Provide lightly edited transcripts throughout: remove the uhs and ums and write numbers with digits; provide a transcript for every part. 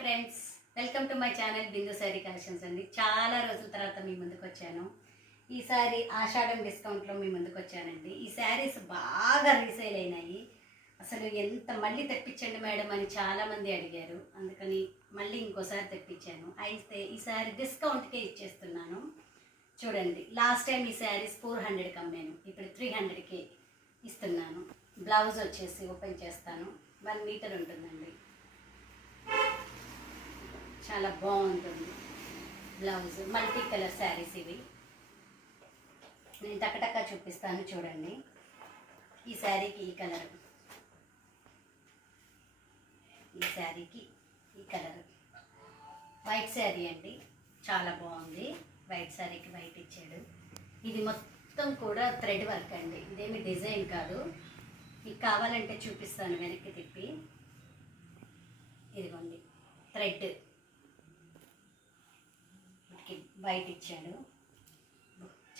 Friends, welcome to my channel Bindu sari collections అండి. చాలా రోజుల తర్వాత మీ ముందుకు వచ్చాను. ఈసారి ఆషాఢం డిస్కౌంట్లో మీ ముందుకు వచ్చానండి. ఈ శారీస్ బాగా రీసేల్ అయినాయి. అసలు ఎంత మళ్ళీ తెప్పించండి మేడం అని చాలామంది అడిగారు. అందుకని మళ్ళీ ఇంకోసారి తెప్పించాను. అయితే ఈసారి డిస్కౌంట్కే ఇచ్చేస్తున్నాను. చూడండి, లాస్ట్ టైం ఈ శారీస్ 400కి అమ్మాను, ఇప్పుడు 300కే ఇస్తున్నాను. బ్లౌజ్ వచ్చేసి ఓపెన్ చేస్తాను. 1 మీటర్ ఉంటుందండి. చాలా బాగుంటుంది బ్లౌజ్. మల్టీ కలర్ శారీస్ ఇవి. నేను టకటకా చూపిస్తాను చూడండి. ఈ శారీకి ఈ కలర్, ఈ శారీకి ఈ కలర్. వైట్ శారీ అండి, చాలా బాగుంది. వైట్ శారీకి వైట్ ఇచ్చాడు. ఇది మొత్తం కూడా థ్రెడ్ వర్క్ అండి, ఇదేమి డిజైన్ కాదు. మీకు కావాలంటే చూపిస్తాను వెనక్కి తిప్పి. ఇదిగోండి థ్రెడ్, వైట్ ఇచ్చాడు.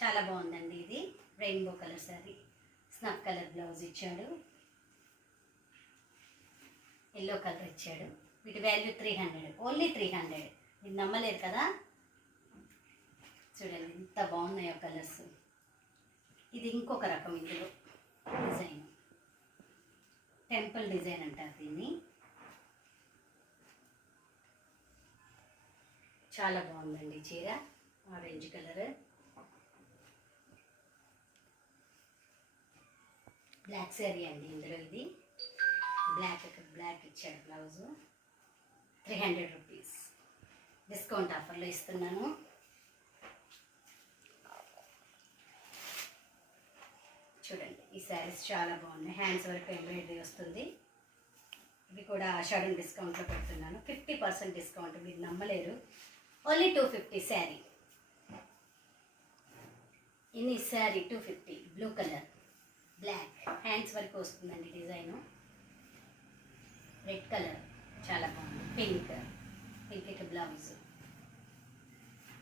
చాలా బాగుందండి. ఇది rainbow colour sari, snuff colour blouse ఇచ్చాడు. ఎల్లో కలర్ ఇచ్చాడు. వీటి వాల్యూ 300, ఓన్లీ 300. మీరు నమ్మలేరు కదా. చూడండి ఎంత బాగున్నాయో కలర్స్. ఇది ఇంకొక రకం, ఇందులో డిజైన్ టెంపుల్ డిజైన్ అంటారు దీన్ని. చాలా బాగుందండి చీర. ఆరెంజ్ కలర్, బ్లాక్ శారీ అండి ఇందులో. ఇది బ్లాక్ ఇచ్చాడు బ్లౌజు. 300 రూపీస్ డిస్కౌంట్ ఆఫర్లో ఇస్తున్నాను. చూడండి, ఈ శారీస్ చాలా బాగున్నాయి. హ్యాండ్స్ వరకు ఎంబ్రాయిడరీ వస్తుంది. ఇవి కూడా ఆషాఢం డిస్కౌంట్లో పెడుతున్నాను. 50% డిస్కౌంట్. మీరు నమ్మలేరు, ఓన్లీ 250 శారీ. ఇన్ని sari 250. Blue colour, black, hands వరకు వస్తుందండి డిజైను. రెడ్ కలర్ చాలా బాగుంది. పింక్కి బ్లౌజ్.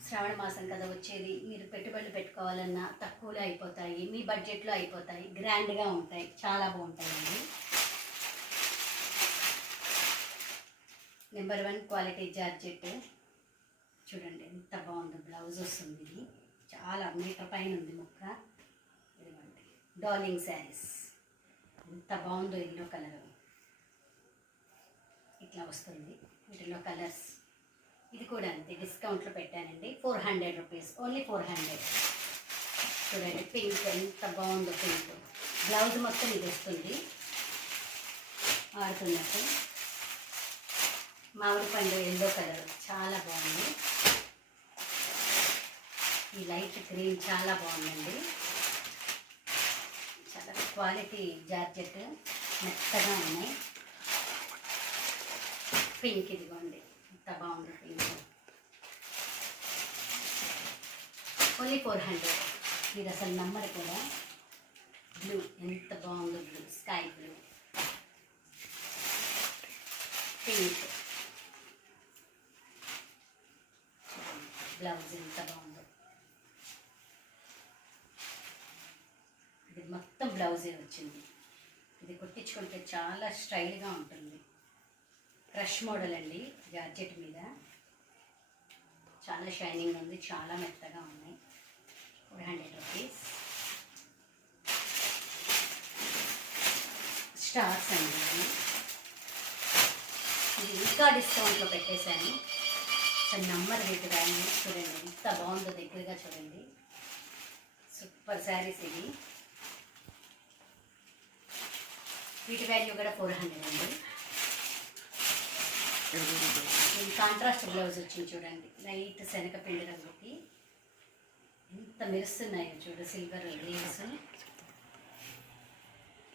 శ్రావణ మాసం కదా వచ్చేది. మీరు పెట్టుబడులు పెట్టుకోవాలన్నా తక్కువలో అయిపోతాయి, మీ బడ్జెట్లో అయిపోతాయి, గ్రాండ్గా ఉంటాయి, చాలా బాగుంటాయండి. Number 1 quality georgette. చూడండి ఎంత బాగుందో బ్లౌజ్ వస్తుంది. ఇది చాలా మీటర్ పైన ఉంది ముక్క. ఇదిగోండి డార్లింగ్ శారీస్. ఎంత బాగుందో. ఎల్లో కలర్ ఇట్లా వస్తుంది. వీటిలో కలర్స్. ఇది కూడా అంతే, డిస్కౌంట్లో పెట్టానండి. 400 రూపీస్, ఓన్లీ 400. చూడండి పింక్ ఎంత బాగుందో. పింక్ బ్లౌజ్ మొత్తం ఇది వస్తుంది ఆడుతున్నట్టు. మామిడి పండు ఎల్లో కలర్ చాలా బాగుంది. ఈ లైట్ గ్రీన్ చాలా బాగుందండి. చాలా క్వాలిటీ జార్జెట్, మెత్తగా ఉన్నాయి. పింక్, ఇదిగోండి ఎంత బాగుంది పింక్. ఓన్లీ 400. మీరు అసలు నమ్మరు కూడా. బ్లూ ఎంత బాగుందో. Blue, sky blue, pink. Blouse ఎంత బాగుందో. ఇది మొత్తం బ్లౌజే వచ్చింది. ఇది కుట్టించుకుంటే చాలా స్టైల్గా ఉంటుంది. క్రష్ మోడల్ అండి, జార్జెట్ మీద. చాలా షైనింగ్ ఉంది, చాలా మెత్తగా ఉన్నాయి. 400 రూపీస్. స్టార్స్ అండి. ఇది ఇంకా డిస్కౌంట్లో పెట్టేశాను. అసలు నంబర్ రేటు కానీ. చూడండి ఎంత బాగుందో, దగ్గరగా చూడండి. సూపర్ శారీస్ ఇవి. వీటి వాల్యూ కూడా 400 అండి. ఇది కాంట్రాస్ట్ బ్లౌజ్ వచ్చింది. చూడండి లైట్ శనగపిండి రంగుకి ఎంత మెరుస్తున్నాయో. చూడు సిల్వర్ లీవ్స్,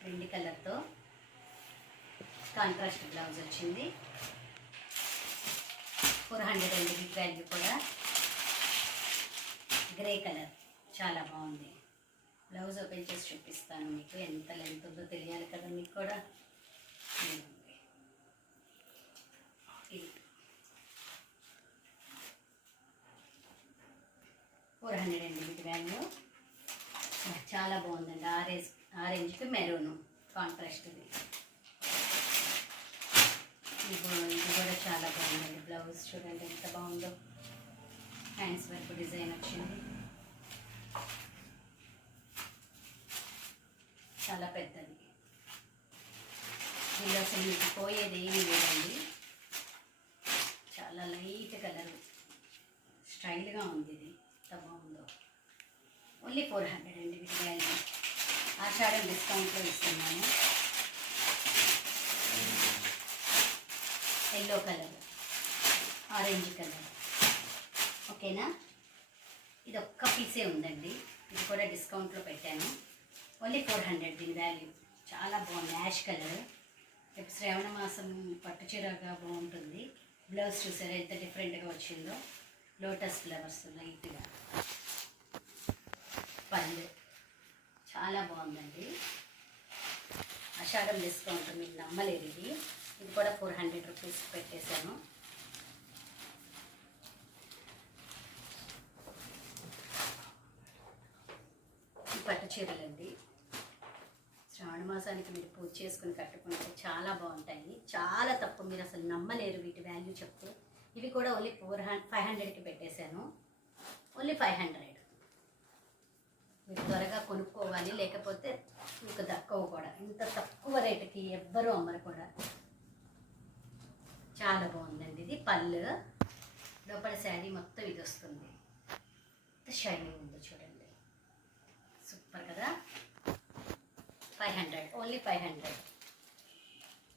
వెండి కలర్తో కాంట్రాస్ట్ బ్లౌజ్ వచ్చింది. 400 అండి. వీటి వాల్యూ కూడా. గ్రే కలర్ చాలా బాగుంది. బ్లౌజ్ ఓపెన్ చేసి చూపిస్తాను మీకు. ఎంత లెంత్ ఉందో తెలియాలి కదా మీకు కూడా. ఇది 400 అండి వీటి వాల్యూ. చాలా బాగుందండి. ఆరెంజ్కి మెరూను కాంట్రాస్ట్. ఇది కూడా చాలా బాగుంది. బ్లౌజ్ చూడండి ఎంత బాగుందో, హ్యాండ్స్ వరకు డిజైన్ వచ్చింది, చాలా పెద్దది. దీనిలో అసలు మీకు పోయేది ఏమి లేదండి, చాలా లైట్ కలర్, స్టైల్గా ఉంది. ఇది ఎంత బాగుందో. ఓన్లీ 400 అండి వీటి వాల్యూ. ఆషాఢం డిస్కౌంట్లో ఇస్తున్నాను. ఎల్లో కలర్, ఆరెంజ్ కలర్, ఓకేనా. ఇది ఒక్క పీసే ఉందండి, ఇది కూడా డిస్కౌంట్లో పెట్టాను. ఓన్లీ 400 దీని వాల్యూ. చాలా బాగుంది, యాష్ కలర్. రేపు శ్రావణ మాసం పట్టు చీరగా బాగుంటుంది. బ్లౌజ్ చూసారా ఎంత డిఫరెంట్గా వచ్చిందో, లోటస్ ఫ్లవర్స్ లైట్గా, పళ్ళు చాలా బాగుందండి. ఆషాఢం డిస్కౌంట్ మీకు నమ్మలేదు. ఇది కూడా 400 రూపీస్ పెట్టేశాను. ఈ పట్టు చీరలండి, శ్రావణ మాసానికి మీరు పూజ చేసుకుని కట్టుకుంటే చాలా బాగుంటాయి. చాలా తక్కువ, మీరు అసలు నమ్మలేరు వీటి వాల్యూ చెప్తే. ఇవి కూడా ఓన్లీ 500కి పెట్టేశాను. ఓన్లీ 500. మీరు త్వరగా కొనుక్కోవాలి, లేకపోతే మీకు దక్కవు కూడా. ఇంత తక్కువ రేటుకి ఎవ్వరూ అమ్మరు కూడా. చాలా బాగుందండి. ఇది పళ్ళు, లోపల శారీ మొత్తం ఇది వస్తుంది. ఎంత షైనింగ్ ఉందో చూడండి, సూపర్ కదా. 500, ఓన్లీ 500.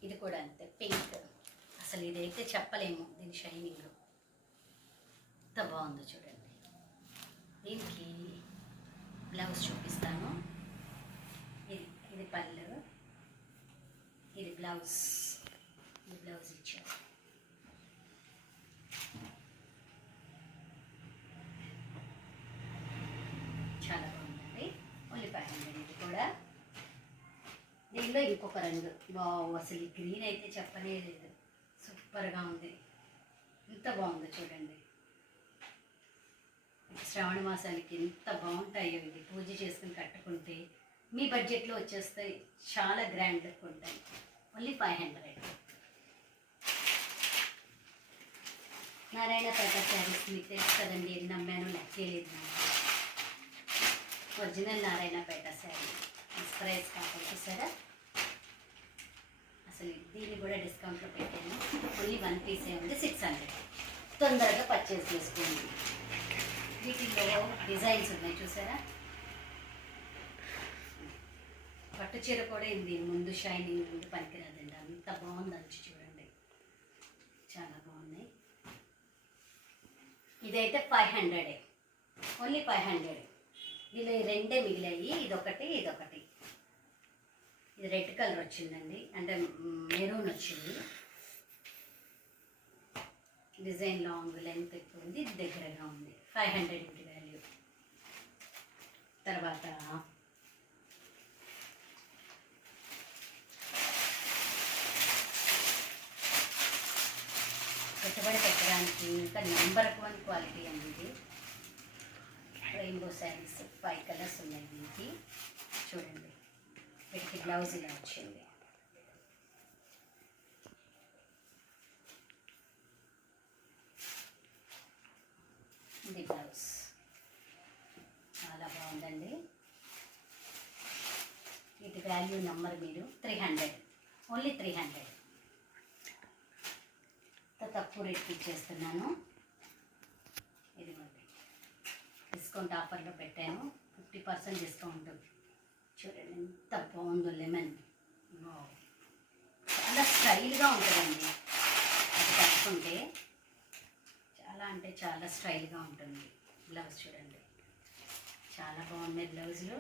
ఇది కూడా అంతే, పింక్. అసలు ఇదైతే చెప్పలేము దీని షైనింగ్ ఎంత బాగుందో చూడండి. దీనికి బ్లౌజ్ చూపిస్తాను. ఇది పళ్ళు, ఇది బ్లౌజ్. ఇది బ్లౌజ్ ఇచ్చారు. చాలా బాగుందండి. ఓన్లీ 500. ఇది కూడా దీనిలో ఇంకొక రంగు బాగు. అసలు ఈ గ్రీన్ అయితే చెప్పనే లేదు, సూపర్గా ఉంది. ఎంత బాగుందో చూడండి. శ్రావణ మాసానికి ఎంత బాగుంటాయో ఇవి. పూజ చేసుకుని కట్టుకుంటే మీ బడ్జెట్లో వచ్చేస్తాయి, చాలా గ్రాండ్ లుక్ ఉంటాయి. ఓన్లీ 500. నారాయణపేట శారీస్ మీకు తెలుసు కదండి, ఇది నమ్మాను లెక్కేలేదు. ఒరిజినల్ నారాయణపేట శారీ ప్రైస్ కాకుండా చూసారా. అసలు దీన్ని కూడా డిస్కౌంట్లో పెట్టాను. ఓన్లీ 1 పీసే ఉంది, 600. తొందరగా పర్చేస్ చేసుకోండి. వీటిలో డిజైన్స్ ఉన్నాయి చూసారా. పట్టు చీర కూడా ఇది ముందు షైనింగ్ ముందు పనికిరాదండి, అంత బాగుంది. అంచు చూడండి, చాలా బాగున్నాయి. ఇదైతే 500, ఓన్లీ 500. దీనిలో 2 మిగిలాయి, ఇదొకటి ఇదొకటి. ఇది రెడ్ కలర్ వచ్చిందండి, అంటే మెరూన్ వచ్చింది. డిజైన్ లాంగ్ లెంత్ ఎక్కువ ఉంది, ఇది దగ్గరగా ఉంది. 500 ఇంటి వాల్యూ. తర్వాత పెట్టుబడి పెట్టడానికి ఇంకా నెంబర్ 1 క్వాలిటీ అండి ఇది. రెయిన్బో శారీస్ 5 కలర్స్ ఉన్నాయి దీనికి. చూడండి, వీటికి బ్లౌజ్ ఇలా వచ్చింది. ఇది బ్లౌజ్ చాలా బాగుందండి. వీటి వాల్యూ నెంబర్ మీరు 300, ఓన్లీ 300. తక్కువ రేట్కి ఇచ్చేస్తున్నాను. ఇది డిస్కౌంట్ ఆఫర్లో పెట్టాను, 50% డిస్కౌంట్. చూడండి ఎంత బాగుందో, లెమన్. చాలా స్టైల్గా ఉంటుందండి అది కట్టుకుంటే, చాలా అంటే చాలా స్టైల్గా ఉంటుంది. బ్లౌజ్ చూడండి, చాలా బాగున్నాయి బ్లౌజులు.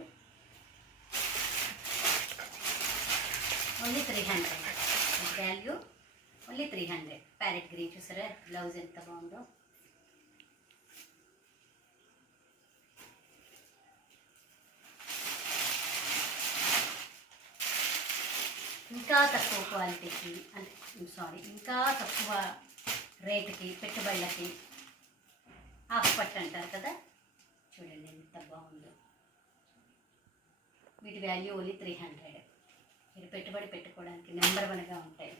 Only 300 value, only 300. Parrot green చూసారా బ్లౌజ్ ఎంత బాగుందో. ఇంకా తక్కువ క్వాలిటీకి, అంటే ఇంకా తక్కువ రేటుకి, పెట్టుబడులకి హాఫ్ పట్టు అంటారు కదా, చూడండి ఎంత బాగుందో. వీటి వాల్యూ ఓన్లీ 300. మీరు పెట్టుబడి పెట్టుకోవడానికి నెంబర్ 1గా ఉంటాయి.